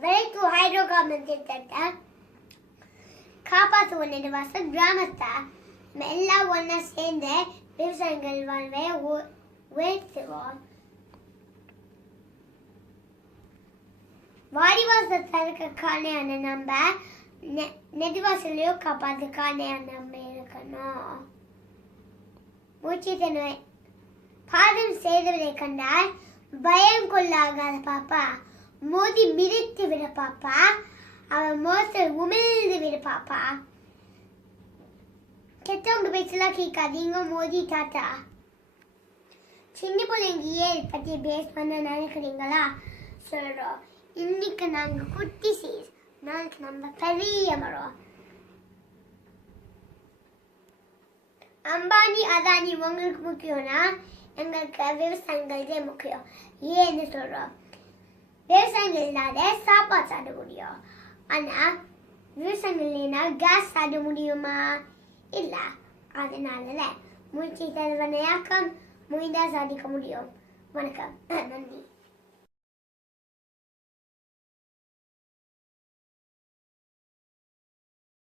விரைத்து hydro carbon திட்டத்தை காப்பாற்ற ஒன்று வாசல் கிராமத்தை? எல்லாம் ஒன்றா சேர்ந்து விவசாயிகள் வாழ்வை உயர்த்துவோம். வாடிவாசல் தடுக்க காணையான நம்ம நெ- நெடுவாசலையோ காப்பாற்ற காணையான நம்ம இருக்கணும். மூச்சு தன்மை பாதம் செய்தவரை கண்டால் பயம் கொள்ளாகாத பாப்பா. மோதி மிதித்து விட பாப்பா. அவன் மோச உமிழ்ந்து விட பாப்பா. கெட்டவங்க பேச்செல்லாம் கேட்காதீங்க மோதி தாத்தா. சின்ன பிள்ளைங்க ஏன் பற்றி பேஸ் பண்ண நினைக்கிறீங்களா? சொல்கிறோம் இன்னைக்கு நாங்கள் குட்டி சீஸ். நாளைக்கு நம்ம பெரிய மரம். அம்பானி அதானி உங்களுக்கு முக்கியம்னா எங்களுக்கு விவசாயிகள் முக்கியம். ஏன்னு சொல்கிறோம் விவசாயிகள் இல்லாத சாப்பாடு சாப்பிட முடியும். ஆனால் விவசாயிகள் இல்லைன்னா கேஸ் சாப்பிட முடியுமா? இல்லை. அதனால மூச்சு தருவனையாக்கம் முடிந்தா சாதிக்க முடியும். வணக்கம். நன்றி.